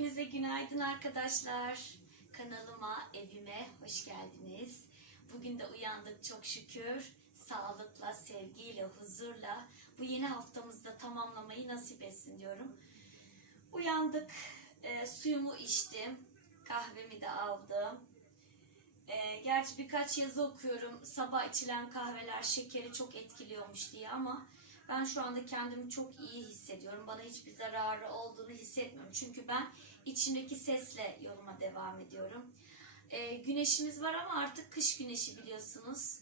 Hepinize günaydın arkadaşlar. Kanalıma, evime hoş geldiniz. Bugün de uyandık çok şükür. Sağlıkla, sevgiyle, huzurla bu yeni haftamızda tamamlamayı nasip etsin diyorum. Uyandık, e, suyumu içtim, kahvemi de aldım. E, gerçi birkaç yazı okuyorum. Sabah içilen kahveler şekeri çok etkiliyormuş diye ama ben şu anda kendimi çok iyi hissediyorum. Bana hiçbir zararı olduğunu hissetmiyorum. Çünkü ben içimdeki sesle yoluma devam ediyorum. E, güneşimiz var ama artık kış güneşi biliyorsunuz.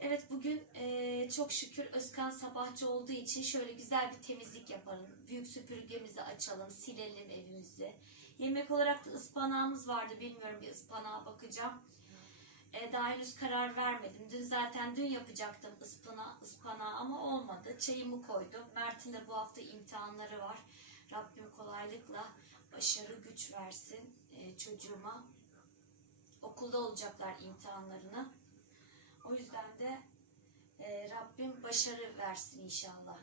Evet bugün e, çok şükür Özkan sabahçı olduğu için şöyle güzel bir temizlik yapalım. Büyük süpürgemizi açalım, silelim evimizi. Yemek olarak da ıspanağımız vardı. Bilmiyorum bir ıspanağa bakacağım. E, daha henüz karar vermedim. Dün zaten dün yapacaktım ıspana, ıspanağı ama olmadı. Çayımı koydum. Mert'in de bu hafta imtihanları var. Rabbim kolaylıkla başarı güç versin e, çocuğuma. Okulda olacaklar imtihanlarını. O yüzden de e, Rabbim başarı versin inşallah.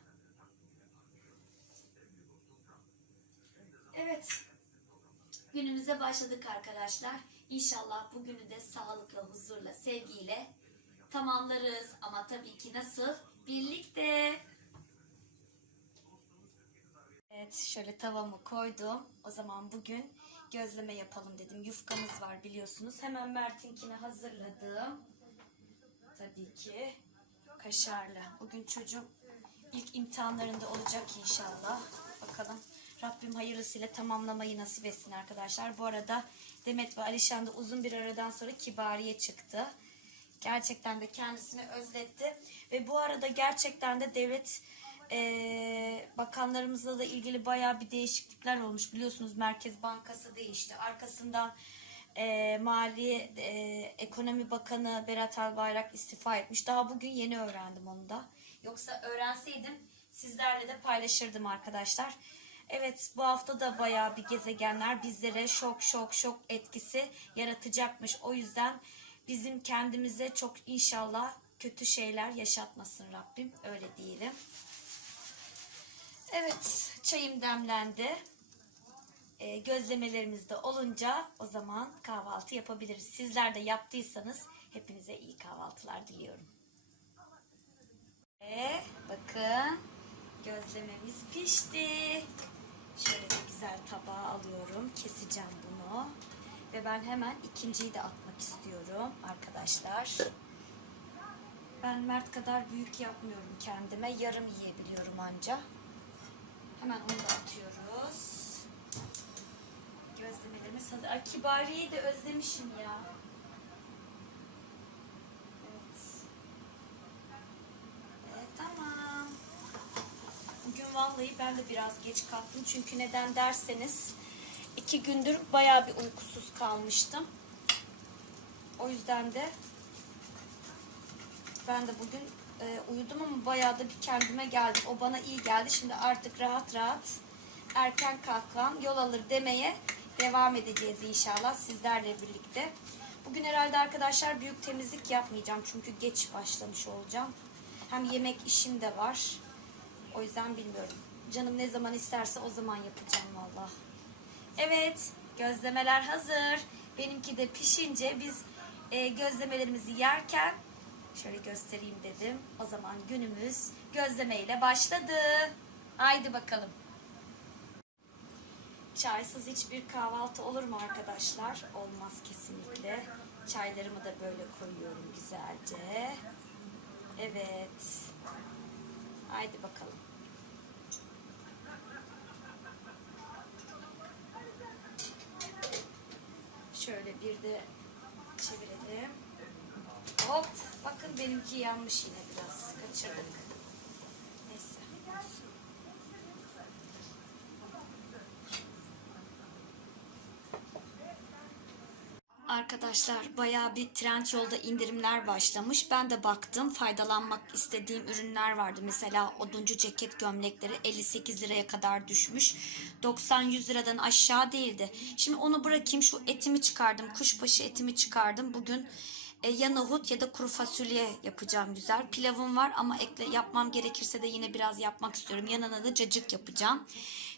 Evet. Günümüze başladık arkadaşlar. İnşallah bugünü de sağlıkla, huzurla, sevgiyle tamamlarız. Ama tabii ki nasıl? Birlikte. Evet, şöyle tavamı koydum. O zaman bugün gözleme yapalım dedim. Yufkamız var biliyorsunuz. Hemen Mert'inkini hazırladım. Tabii ki kaşarlı. Bugün çocuğum ilk imtihanlarında olacak inşallah. Bakalım Rabbim hayırlısıyla tamamlamayı nasip etsin arkadaşlar. Bu arada Demet ve Alişan da uzun bir aradan sonra Kibariye çıktı. Gerçekten de kendisini özletti. Ve bu arada gerçekten de devlet eee, bakanlarımızla da ilgili bayağı bir değişiklikler olmuş. Biliyorsunuz Merkez Bankası değişti. Arkasından eee Mali eee, Ekonomi Bakanı Berat Albayrak istifa etmiş. Daha bugün yeni öğrendim onu da. Yoksa öğrenseydim sizlerle de paylaşırdım arkadaşlar. Evet bu hafta da bayağı bir gezegenler bizlere şok şok şok etkisi yaratacakmış. O yüzden bizim kendimize çok inşallah kötü şeyler yaşatmasın Rabbim. Öyle diyelim. Evet çayım demlendi. Ee, gözlemelerimiz de olunca o zaman kahvaltı yapabiliriz. Sizler de yaptıysanız hepinize iyi kahvaltılar diliyorum. Ve bakın gözlememiz pişti. Şöyle bir güzel tabağa alıyorum. Keseceğim bunu. Ve ben hemen ikinciyi de atmak istiyorum arkadaşlar. Ben Mert kadar büyük yapmıyorum kendime. Yarım yiyebiliyorum anca. Hemen onu da atıyoruz. Gözlemelerimiz hazır. Ay, de özlemişim ya. Evet. Evet tamam. Bugün vallahi ben de biraz geç kalktım. Çünkü neden derseniz iki gündür bayağı bir uykusuz kalmıştım. O yüzden de ben de bugün e, uyudum ama bayağı da bir kendime geldim. O bana iyi geldi. Şimdi artık rahat rahat erken kalkan yol alır demeye devam edeceğiz inşallah sizlerle birlikte. Bugün herhalde arkadaşlar büyük temizlik yapmayacağım. Çünkü geç başlamış olacağım. Hem yemek işim de var. O yüzden bilmiyorum. Canım ne zaman isterse o zaman yapacağım valla. Evet, gözlemeler hazır. Benimki de pişince biz e, gözlemelerimizi yerken şöyle göstereyim dedim. O zaman günümüz gözlemeyle başladı. Haydi bakalım. Çaysız hiçbir kahvaltı olur mu arkadaşlar? Olmaz kesinlikle. Çaylarımı da böyle koyuyorum güzelce. Evet. Haydi bakalım. Şöyle bir de çevirelim. Hop. Bakın benimki yanmış yine biraz. Kaçırdık. Neyse. olsun. Arkadaşlar bayağı bir trend yolda indirimler başlamış. Ben de baktım faydalanmak istediğim ürünler vardı. Mesela oduncu ceket gömlekleri 58 liraya kadar düşmüş. 90-100 liradan aşağı değildi. Şimdi onu bırakayım şu etimi çıkardım. Kuşbaşı etimi çıkardım. Bugün e, ya nohut ya da kuru fasulye yapacağım güzel. Pilavım var ama ekle yapmam gerekirse de yine biraz yapmak istiyorum. Yanına da cacık yapacağım.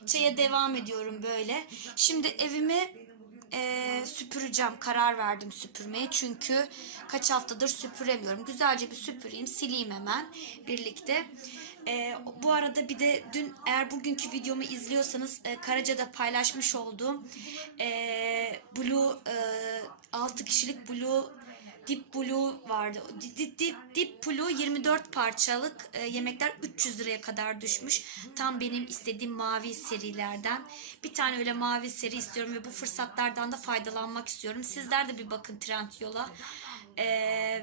Çaya devam ediyorum böyle. Şimdi evimi e, süpüreceğim. Karar verdim süpürmeye. Çünkü kaç haftadır süpüremiyorum. Güzelce bir süpüreyim, sileyim hemen birlikte. E, bu arada bir de dün eğer bugünkü videomu izliyorsanız e, Karaca'da paylaşmış olduğum e, Blue e, 6 kişilik Blue Deep Blue vardı. Deep, Deep, Deep, Blue 24 parçalık e, yemekler 300 liraya kadar düşmüş. Tam benim istediğim mavi serilerden. Bir tane öyle mavi seri istiyorum ve bu fırsatlardan da faydalanmak istiyorum. Sizler de bir bakın Trendyol'a. E,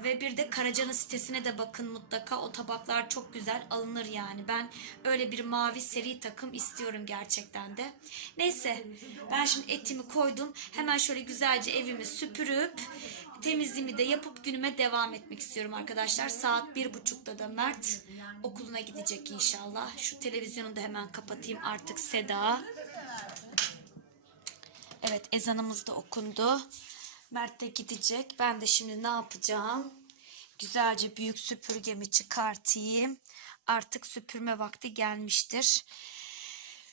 ve bir de Karaca'nın sitesine de bakın mutlaka. O tabaklar çok güzel alınır yani. Ben öyle bir mavi seri takım istiyorum gerçekten de. Neyse ben şimdi etimi koydum. Hemen şöyle güzelce evimi süpürüp temizliğimi de yapıp günüme devam etmek istiyorum arkadaşlar. Saat bir buçukta da Mert okuluna gidecek inşallah. Şu televizyonu da hemen kapatayım artık Seda. Evet ezanımız da okundu. Mert de gidecek. Ben de şimdi ne yapacağım? Güzelce büyük süpürgemi çıkartayım. Artık süpürme vakti gelmiştir.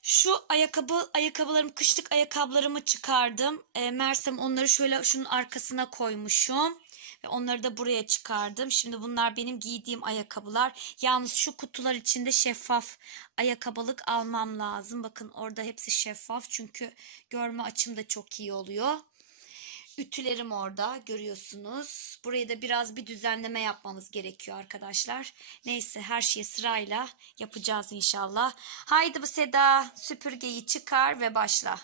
Şu ayakkabı ayakkabılarımı kışlık ayakkabılarımı çıkardım. E, Mersem onları şöyle şunun arkasına koymuşum. Ve onları da buraya çıkardım. Şimdi bunlar benim giydiğim ayakkabılar. Yalnız şu kutular içinde şeffaf ayakkabılık almam lazım. Bakın orada hepsi şeffaf. Çünkü görme açım da çok iyi oluyor. Ütülerim orada görüyorsunuz. Burayı da biraz bir düzenleme yapmamız gerekiyor arkadaşlar. Neyse her şeyi sırayla yapacağız inşallah. Haydi bu Seda süpürgeyi çıkar ve başla.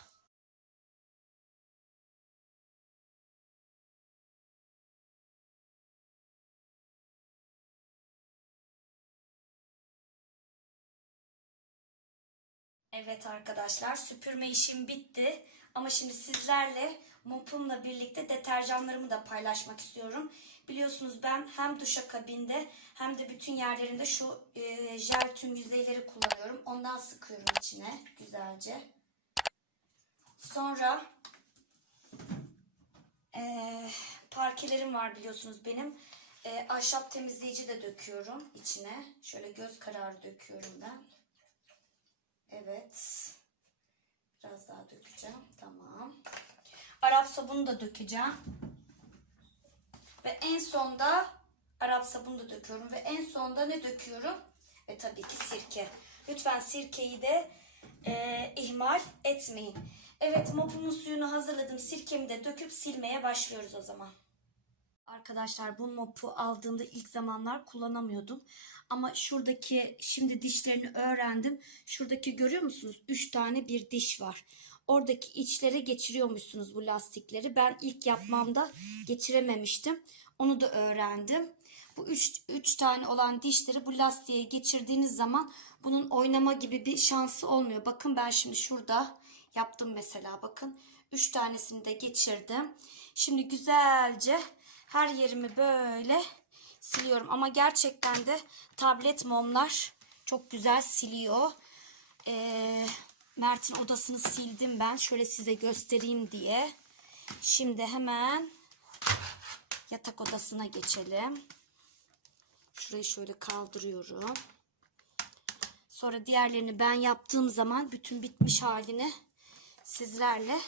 Evet arkadaşlar süpürme işim bitti. Ama şimdi sizlerle mopumla birlikte deterjanlarımı da paylaşmak istiyorum. Biliyorsunuz ben hem duşakabinde hem de bütün yerlerinde şu e, jel tüm yüzeyleri kullanıyorum. Ondan sıkıyorum içine güzelce. Sonra e, parkelerim var biliyorsunuz benim. E, ahşap temizleyici de döküyorum içine. Şöyle göz kararı döküyorum ben. Evet. Biraz daha dökeceğim. Tamam. Arap sabunu da dökeceğim. Ve en sonda Arap sabunu da döküyorum. Ve en sonda ne döküyorum? Ve tabii ki sirke. Lütfen sirkeyi de e, ihmal etmeyin. Evet mopumun suyunu hazırladım. Sirkemi de döküp silmeye başlıyoruz o zaman. Arkadaşlar bu mopu aldığımda ilk zamanlar kullanamıyordum. Ama şuradaki şimdi dişlerini öğrendim. Şuradaki görüyor musunuz? 3 tane bir diş var. Oradaki içlere geçiriyormuşsunuz bu lastikleri. Ben ilk yapmamda geçirememiştim. Onu da öğrendim. Bu 3 3 tane olan dişleri bu lastiğe geçirdiğiniz zaman bunun oynama gibi bir şansı olmuyor. Bakın ben şimdi şurada yaptım mesela bakın. 3 tanesini de geçirdim. Şimdi güzelce her yerimi böyle siliyorum. Ama gerçekten de tablet momlar çok güzel siliyor. Ee, Mert'in odasını sildim ben. Şöyle size göstereyim diye. Şimdi hemen yatak odasına geçelim. Şurayı şöyle kaldırıyorum. Sonra diğerlerini ben yaptığım zaman bütün bitmiş halini sizlerle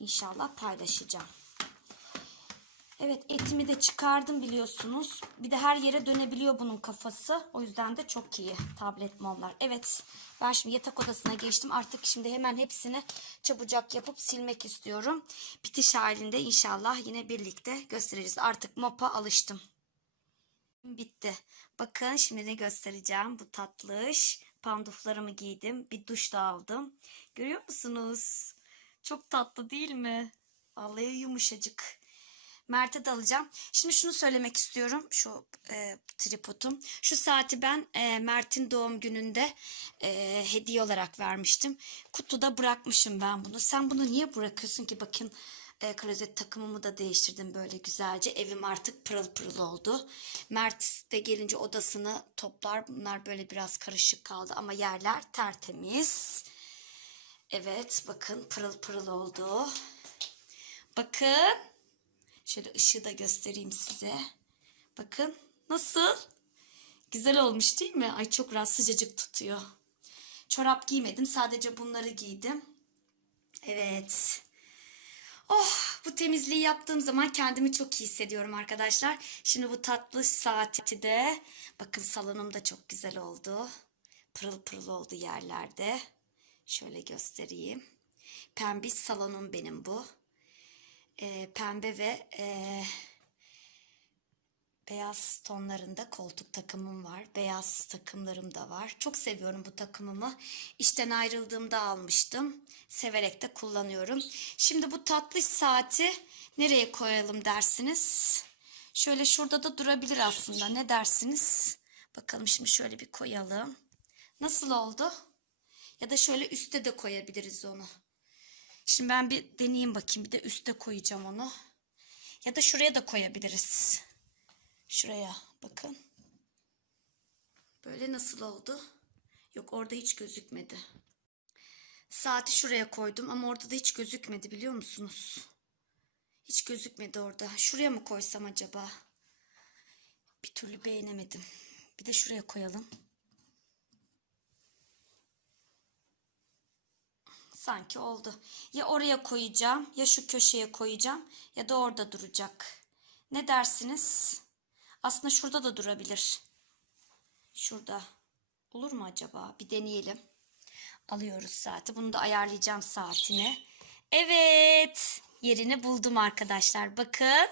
inşallah paylaşacağım. Evet etimi de çıkardım biliyorsunuz. Bir de her yere dönebiliyor bunun kafası. O yüzden de çok iyi tablet momlar. Evet ben şimdi yatak odasına geçtim. Artık şimdi hemen hepsini çabucak yapıp silmek istiyorum. Bitiş halinde inşallah yine birlikte göstereceğiz. Artık mopa alıştım. Bitti. Bakın şimdi ne göstereceğim. Bu tatlış. Panduflarımı giydim. Bir duş da aldım. Görüyor musunuz? Çok tatlı değil mi? Vallahi yumuşacık. Mert'e de alacağım. Şimdi şunu söylemek istiyorum. Şu e, tripodum. Şu saati ben e, Mert'in doğum gününde e, hediye olarak vermiştim. Kutuda bırakmışım ben bunu. Sen bunu niye bırakıyorsun ki? Bakın e, klozet takımımı da değiştirdim böyle güzelce. Evim artık pırıl pırıl oldu. Mert de gelince odasını toplar. Bunlar böyle biraz karışık kaldı ama yerler tertemiz. Evet bakın pırıl pırıl oldu. Bakın. Şöyle ışığı da göstereyim size. Bakın nasıl? Güzel olmuş değil mi? Ay çok rahat sıcacık tutuyor. Çorap giymedim. Sadece bunları giydim. Evet. Oh bu temizliği yaptığım zaman kendimi çok iyi hissediyorum arkadaşlar. Şimdi bu tatlı saati de bakın salonum da çok güzel oldu. Pırıl pırıl oldu yerlerde. Şöyle göstereyim. Pembiş salonum benim bu. Ee, pembe ve ee, beyaz tonlarında koltuk takımım var. Beyaz takımlarım da var. Çok seviyorum bu takımımı. İşten ayrıldığımda almıştım. Severek de kullanıyorum. Şimdi bu tatlış saati nereye koyalım dersiniz? Şöyle şurada da durabilir aslında. Ne dersiniz? Bakalım şimdi şöyle bir koyalım. Nasıl oldu? Ya da şöyle üste de koyabiliriz onu. Şimdi ben bir deneyeyim bakayım. Bir de üste koyacağım onu. Ya da şuraya da koyabiliriz. Şuraya bakın. Böyle nasıl oldu? Yok orada hiç gözükmedi. Saati şuraya koydum ama orada da hiç gözükmedi biliyor musunuz? Hiç gözükmedi orada. Şuraya mı koysam acaba? Bir türlü beğenemedim. Bir de şuraya koyalım. Sanki oldu. Ya oraya koyacağım ya şu köşeye koyacağım ya da orada duracak. Ne dersiniz? Aslında şurada da durabilir. Şurada. Olur mu acaba? Bir deneyelim. Alıyoruz saati. Bunu da ayarlayacağım saatine. Evet. Yerini buldum arkadaşlar. Bakın.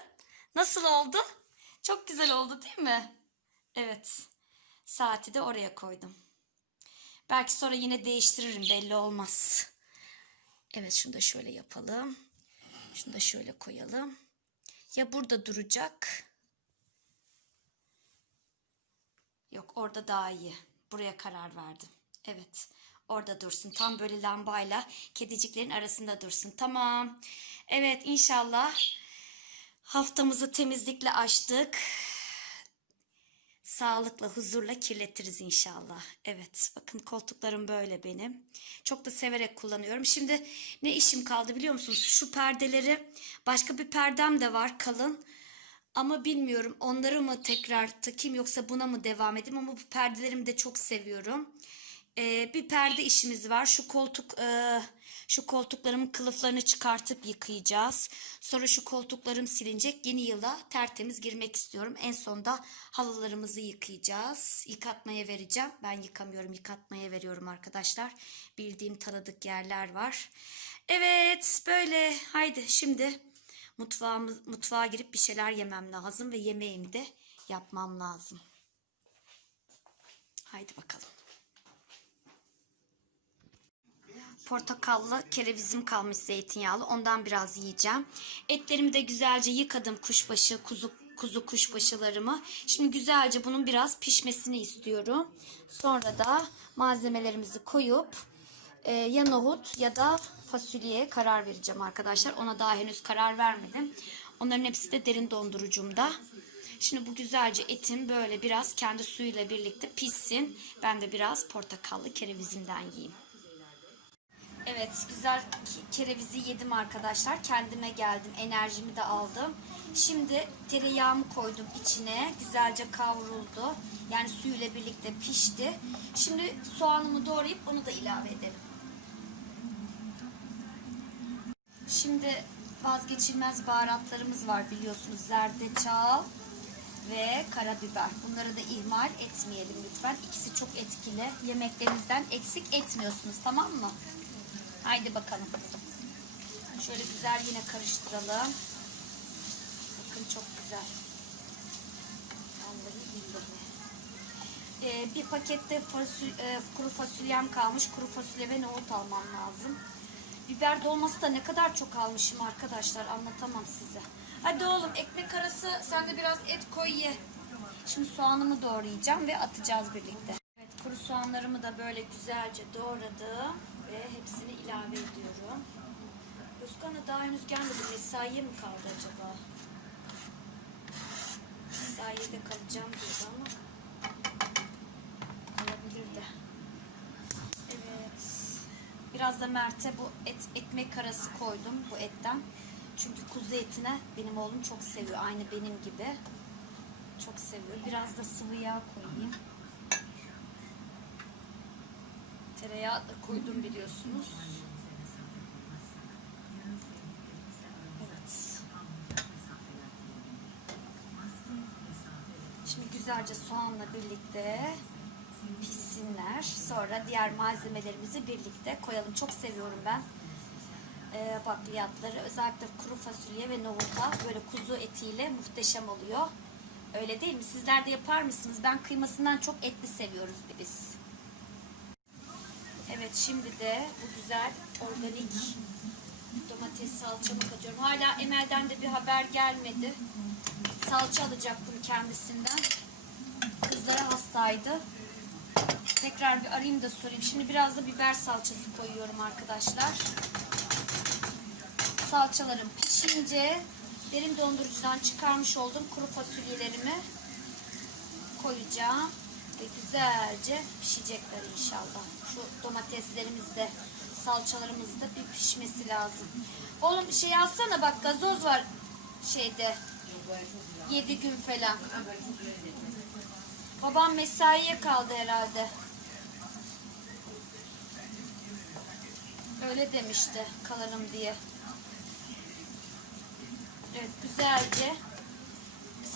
Nasıl oldu? Çok güzel oldu değil mi? Evet. Saati de oraya koydum. Belki sonra yine değiştiririm. Belli olmaz. Evet şunu da şöyle yapalım. Şunu da şöyle koyalım. Ya burada duracak. Yok orada daha iyi. Buraya karar verdim. Evet. Orada dursun. Tam böyle lambayla kediciklerin arasında dursun. Tamam. Evet inşallah haftamızı temizlikle açtık. Sağlıkla, huzurla kirletiriz inşallah. Evet, bakın koltuklarım böyle benim. Çok da severek kullanıyorum. Şimdi ne işim kaldı biliyor musunuz? Şu perdeleri, başka bir perdem de var kalın. Ama bilmiyorum onları mı tekrar takayım yoksa buna mı devam edeyim ama bu perdelerimi de çok seviyorum. Ee, bir perde işimiz var. Şu koltuk e, şu koltuklarımın kılıflarını çıkartıp yıkayacağız. Sonra şu koltuklarım silinecek. Yeni yıla tertemiz girmek istiyorum. En sonda halılarımızı yıkayacağız. Yıkatmaya vereceğim. Ben yıkamıyorum, yıkatmaya veriyorum arkadaşlar. Bildiğim tanıdık yerler var. Evet, böyle. Haydi şimdi mutfağımız mutfağa girip bir şeyler yemem lazım ve yemeğimi de yapmam lazım. Haydi bakalım. Portakallı kerevizim kalmış zeytinyağlı. Ondan biraz yiyeceğim. Etlerimi de güzelce yıkadım kuşbaşı, kuzu kuzu kuşbaşılarımı. Şimdi güzelce bunun biraz pişmesini istiyorum. Sonra da malzemelerimizi koyup e, ya nohut ya da fasulyeye karar vereceğim arkadaşlar. Ona daha henüz karar vermedim. Onların hepsi de derin dondurucumda. Şimdi bu güzelce etim böyle biraz kendi suyuyla birlikte pişsin. Ben de biraz portakallı kerevizimden yiyeyim. Evet güzel kerevizi yedim arkadaşlar. Kendime geldim. Enerjimi de aldım. Şimdi tereyağımı koydum içine. Güzelce kavruldu. Yani suyuyla birlikte pişti. Şimdi soğanımı doğrayıp onu da ilave edelim. Şimdi vazgeçilmez baharatlarımız var biliyorsunuz. Zerdeçal ve karabiber. Bunları da ihmal etmeyelim lütfen. İkisi çok etkili. Yemeklerinizden eksik etmiyorsunuz tamam mı? Haydi bakalım. Şöyle güzel yine karıştıralım. Bakın çok güzel. Vallahi billahi. Ee, bir pakette fasul, e, kuru fasulyem kalmış. Kuru fasulye ve nohut almam lazım. Biber dolması da ne kadar çok almışım arkadaşlar. Anlatamam size. Hadi oğlum ekmek arası sen de biraz et koy ye. Şimdi soğanımı doğrayacağım ve atacağız birlikte. Evet kuru soğanlarımı da böyle güzelce doğradım ve hepsini ilave ediyorum. Özkan'a daha henüz gelmedi. Mesaiye mi kaldı acaba? Mesaiye de kalacağım diyordu ama kalabilir de. Evet. Biraz da Mert'e bu et, ekmek arası koydum bu etten. Çünkü kuzu etine benim oğlum çok seviyor. Aynı benim gibi. Çok seviyor. Biraz da sıvı yağ koyayım. Tereyağı da koydum biliyorsunuz. Evet. Şimdi güzelce soğanla birlikte pişsinler. Sonra diğer malzemelerimizi birlikte koyalım. Çok seviyorum ben e, bakliyatları. Özellikle kuru fasulye ve nohuta böyle kuzu etiyle muhteşem oluyor. Öyle değil mi? Sizler de yapar mısınız? Ben kıymasından çok etli seviyoruz biz. Evet şimdi de bu güzel organik domates salçamı katıyorum. Hala Emel'den de bir haber gelmedi. Salça alacaktım kendisinden. Kızlara hastaydı. Tekrar bir arayayım da sorayım. Şimdi biraz da biber salçası koyuyorum arkadaşlar. Salçalarım pişince derin dondurucudan çıkarmış olduğum kuru fasulyelerimi koyacağım. Ve güzelce pişecekler inşallah. Şu domateslerimiz de salçalarımız da bir pişmesi lazım. Oğlum bir şey alsana bak gazoz var şeyde. 7 gün falan. Babam mesaiye kaldı herhalde. Öyle demişti kalalım diye. Evet güzelce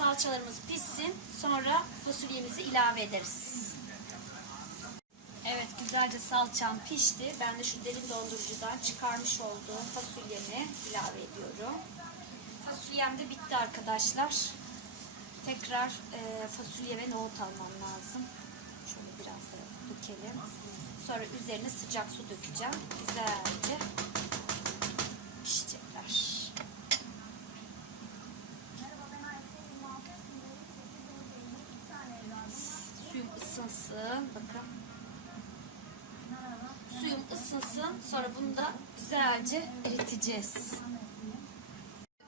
salçalarımız pişsin. Sonra fasulyemizi ilave ederiz. Evet güzelce salçam pişti. Ben de şu derin dondurucudan çıkarmış olduğum fasulyemi ilave ediyorum. Fasulyem de bitti arkadaşlar. Tekrar e, fasulye ve nohut almam lazım. Şöyle biraz da dökelim. Sonra üzerine sıcak su dökeceğim. Güzelce pişecekler. Suyum ısınsın. Bakın. Suyum ısınsın. Sonra bunu da güzelce eriteceğiz.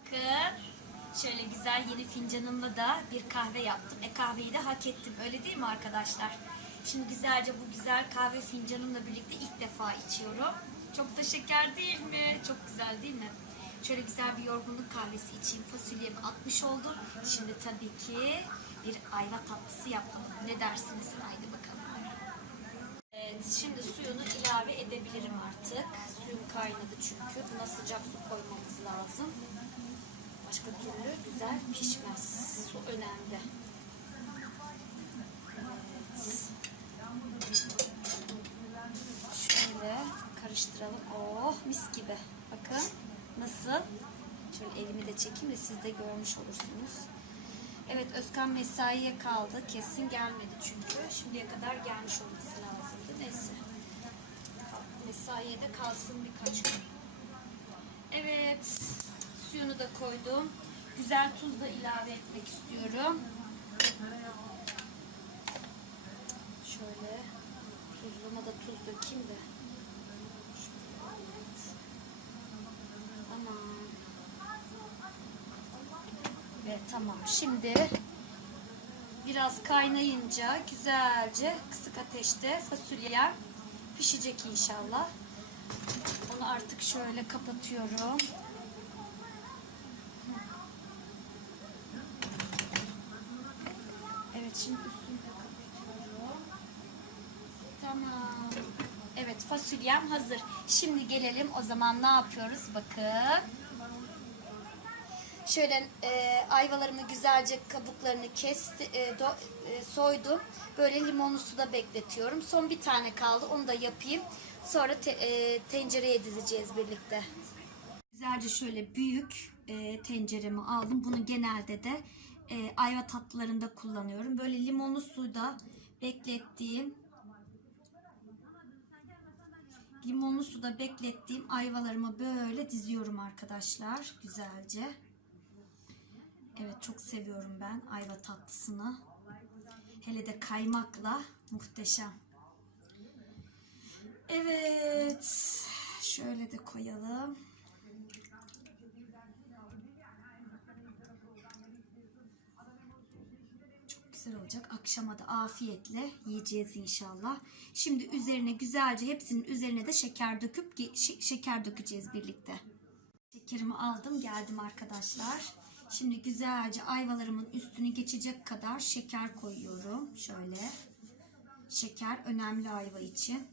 Bakın. Şöyle güzel yeni fincanımla da bir kahve yaptım. E kahveyi de hak ettim. Öyle değil mi arkadaşlar? Şimdi güzelce bu güzel kahve fincanımla birlikte ilk defa içiyorum. Çok da şeker değil mi? Çok güzel değil mi? Şöyle güzel bir yorgunluk kahvesi içeyim. Fasulyemi atmış oldum. Şimdi tabii ki bir ayva tatlısı yapalım. Ne dersiniz? Bakalım. Şimdi suyunu ilave edebilirim artık. Suyum kaynadı çünkü. Buna sıcak su koymamız lazım. Başka türlü güzel pişmez. Su önemli. Şöyle karıştıralım. Oh mis gibi. Bakın nasıl. Şöyle elimi de çekeyim de siz de görmüş olursunuz. Evet Özkan mesaiye kaldı. Kesin gelmedi çünkü. Şimdiye kadar gelmiş olması. Neyse. Mesaiye de kalsın birkaç gün. Evet. Suyunu da koydum. Güzel tuz da ilave etmek istiyorum. Şöyle tuzluma da tuz dökeyim de. Evet. Ve tamam. Şimdi biraz kaynayınca güzelce kısık ateşte fasulye pişecek inşallah. Onu artık şöyle kapatıyorum. Evet şimdi üstünü de kapatıyorum. Tamam. Evet fasulyem hazır. Şimdi gelelim o zaman ne yapıyoruz? Bakın. Şöyle e, ayvalarımı güzelce kabuklarını kesti, e, do, e, soydum. Böyle limonlu suda bekletiyorum. Son bir tane kaldı. Onu da yapayım. Sonra te, e, tencereye dizeceğiz birlikte. Güzelce şöyle büyük e, tenceremi aldım. Bunu genelde de e, ayva tatlılarında kullanıyorum. Böyle limonlu suda beklettiğim limonlu suda beklettiğim ayvalarımı böyle diziyorum arkadaşlar. Güzelce. Evet çok seviyorum ben ayva tatlısını. Hele de kaymakla muhteşem. Evet. Şöyle de koyalım. Çok güzel olacak. Akşama da afiyetle yiyeceğiz inşallah. Şimdi üzerine güzelce hepsinin üzerine de şeker döküp şeker dökeceğiz birlikte. Şekerimi aldım geldim arkadaşlar. Şimdi güzelce ayvalarımın üstünü geçecek kadar şeker koyuyorum. Şöyle. Şeker önemli ayva için.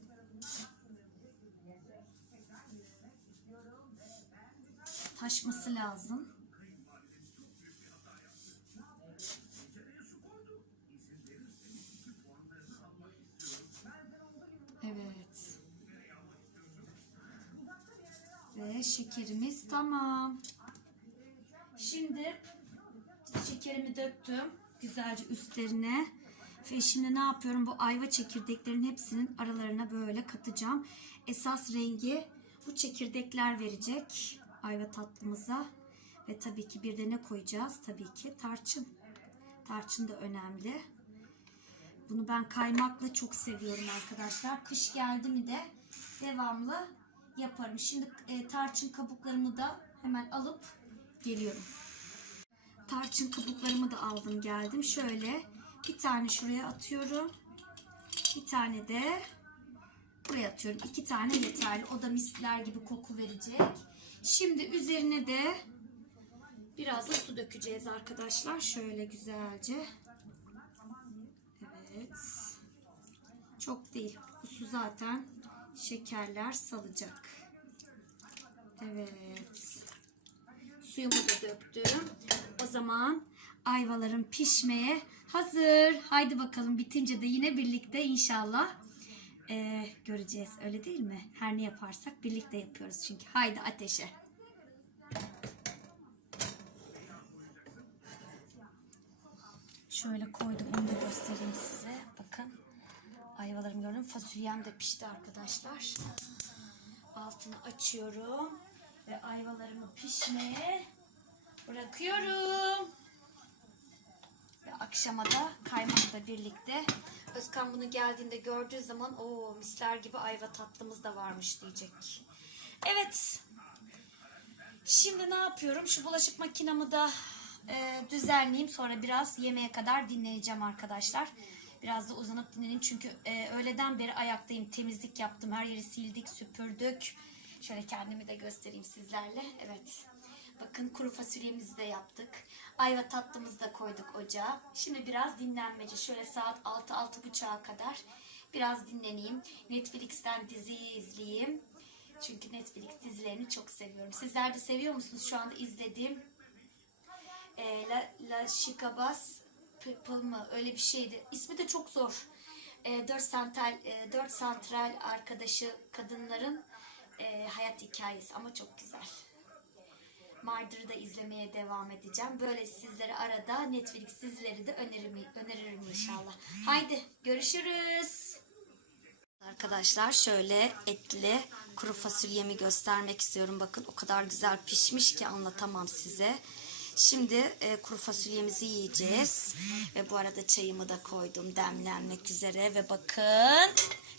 Taşması lazım. Evet. Ve şekerimiz tamam. Şimdi şekerimi döktüm güzelce üstlerine. Ve şimdi ne yapıyorum? Bu ayva çekirdeklerin hepsinin aralarına böyle katacağım. Esas rengi bu çekirdekler verecek ayva tatlımıza. Ve tabii ki bir de ne koyacağız? Tabii ki tarçın. Tarçın da önemli. Bunu ben kaymakla çok seviyorum arkadaşlar. Kış geldi mi de devamlı yaparım. Şimdi e, tarçın kabuklarımı da hemen alıp geliyorum. Tarçın kabuklarımı da aldım geldim. Şöyle bir tane şuraya atıyorum. Bir tane de buraya atıyorum. İki tane yeterli. O da misler gibi koku verecek. Şimdi üzerine de biraz da su dökeceğiz arkadaşlar. Şöyle güzelce. Evet. Çok değil. Bu su zaten şekerler salacak. Evet. Suyumu da döktüm. O zaman ayvalarım pişmeye hazır. Haydi bakalım bitince de yine birlikte inşallah eee, göreceğiz. Öyle değil mi? Her ne yaparsak birlikte yapıyoruz çünkü. Haydi ateşe. Şöyle koydum onu da göstereyim size. Bakın ayvalarım gördüm. Fasulyem de pişti arkadaşlar. Altını açıyorum ve ayvalarımı pişmeye bırakıyorum. Ve akşama da kaymakla birlikte Özkan bunu geldiğinde gördüğü zaman o misler gibi ayva tatlımız da varmış diyecek. Evet. Şimdi ne yapıyorum? Şu bulaşık makinamı da e, düzenleyeyim. Sonra biraz yemeğe kadar dinleneceğim arkadaşlar. Biraz da uzanıp dinleneyim. Çünkü e, öğleden beri ayaktayım. Temizlik yaptım. Her yeri sildik, süpürdük. Şöyle kendimi de göstereyim sizlerle. Evet. Bakın kuru fasulyemizi de yaptık. Ayva tatlımızı da koyduk ocağa. Şimdi biraz dinlenmece. Şöyle saat 6-6.30'a kadar biraz dinleneyim. Netflix'ten diziyi izleyeyim. Çünkü Netflix dizilerini çok seviyorum. Sizler de seviyor musunuz şu anda izlediğim e, La, La Chicabas People mı? Öyle bir şeydi. İsmi de çok zor. E, dört santral, e, dört santral arkadaşı kadınların e, hayat hikayesi ama çok güzel. Mardır'ı da izlemeye devam edeceğim. Böyle sizlere arada Netflix dizileri de öneririm, öneririm inşallah. Haydi görüşürüz. Arkadaşlar şöyle etli kuru fasulyemi göstermek istiyorum. Bakın o kadar güzel pişmiş ki anlatamam size. Şimdi e, kuru fasulyemizi yiyeceğiz. Ve bu arada çayımı da koydum demlenmek üzere. Ve bakın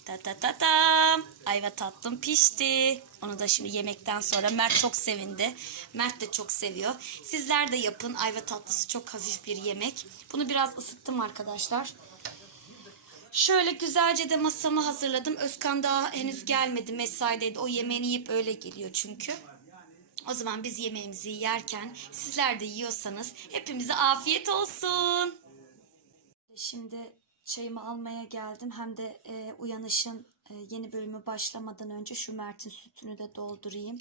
ta ta ta tam ayva tatlım pişti. Onu da şimdi yemekten sonra Mert çok sevindi. Mert de çok seviyor. Sizler de yapın. Ayva tatlısı çok hafif bir yemek. Bunu biraz ısıttım arkadaşlar. Şöyle güzelce de masamı hazırladım. Özkan daha henüz gelmedi. Mesaideydi. O yemeğini yiyip öyle geliyor çünkü. O zaman biz yemeğimizi yerken sizler de yiyorsanız hepimize afiyet olsun. Şimdi çayımı almaya geldim. Hem de e, uyanışın e, yeni bölümü başlamadan önce şu Mert'in sütünü de doldurayım.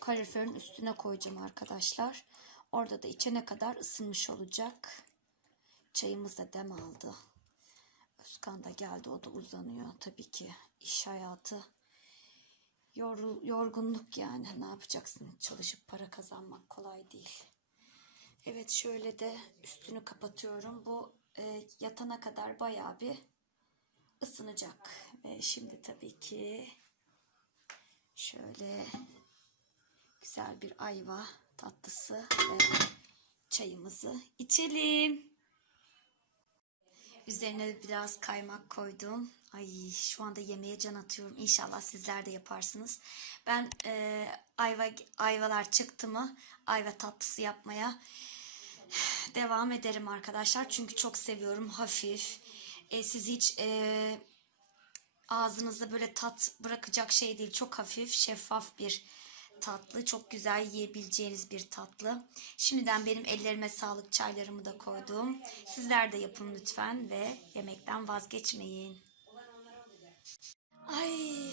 Kaloriferin üstüne koyacağım arkadaşlar. Orada da içene kadar ısınmış olacak. Çayımız da dem aldı. Özkan da geldi. O da uzanıyor. Tabii ki iş hayatı Yorul, yorgunluk yani ne yapacaksın çalışıp para kazanmak kolay değil. Evet şöyle de üstünü kapatıyorum. Bu e, yatana kadar bayağı bir ısınacak. Ve şimdi tabii ki şöyle güzel bir ayva tatlısı ve çayımızı içelim. Üzerine biraz kaymak koydum. Ay şu anda yemeğe can atıyorum. İnşallah sizler de yaparsınız. Ben e, ayva ayvalar çıktı mı ayva tatlısı yapmaya devam ederim arkadaşlar. Çünkü çok seviyorum. Hafif. E, siz hiç e, ağzınızda böyle tat bırakacak şey değil. Çok hafif, şeffaf bir tatlı. Çok güzel yiyebileceğiniz bir tatlı. Şimdiden benim ellerime sağlık çaylarımı da koydum. Sizler de yapın lütfen ve yemekten vazgeçmeyin. Ay,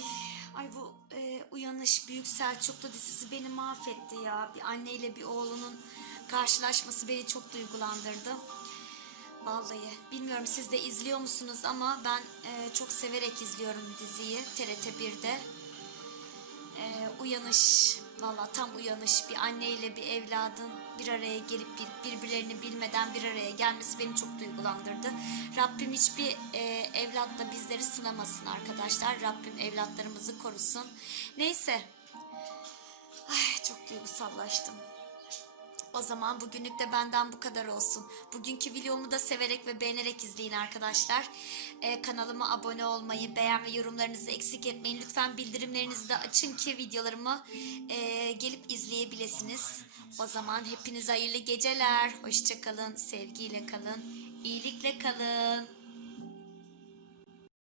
ay bu e, Uyanış Büyük Selçuklu dizisi beni mahvetti ya. Bir anneyle bir oğlunun karşılaşması beni çok duygulandırdı. Vallahi bilmiyorum siz de izliyor musunuz ama ben e, çok severek izliyorum diziyi TRT 1'de. E, uyanış, valla tam uyanış bir anneyle bir evladın bir araya gelip bir, birbirlerini bilmeden bir araya gelmesi beni çok duygulandırdı. Rabbim hiçbir e, evlatla bizleri sınamasın arkadaşlar. Rabbim evlatlarımızı korusun. Neyse. Ay çok duygusallaştım. O zaman bugünlük de benden bu kadar olsun. Bugünkü videomu da severek ve beğenerek izleyin arkadaşlar. Ee, kanalıma abone olmayı, beğen ve yorumlarınızı eksik etmeyin. Lütfen bildirimlerinizi de açın ki videolarımı e, gelip izleyebilirsiniz. O zaman hepinize hayırlı geceler. Hoşçakalın, sevgiyle kalın, iyilikle kalın.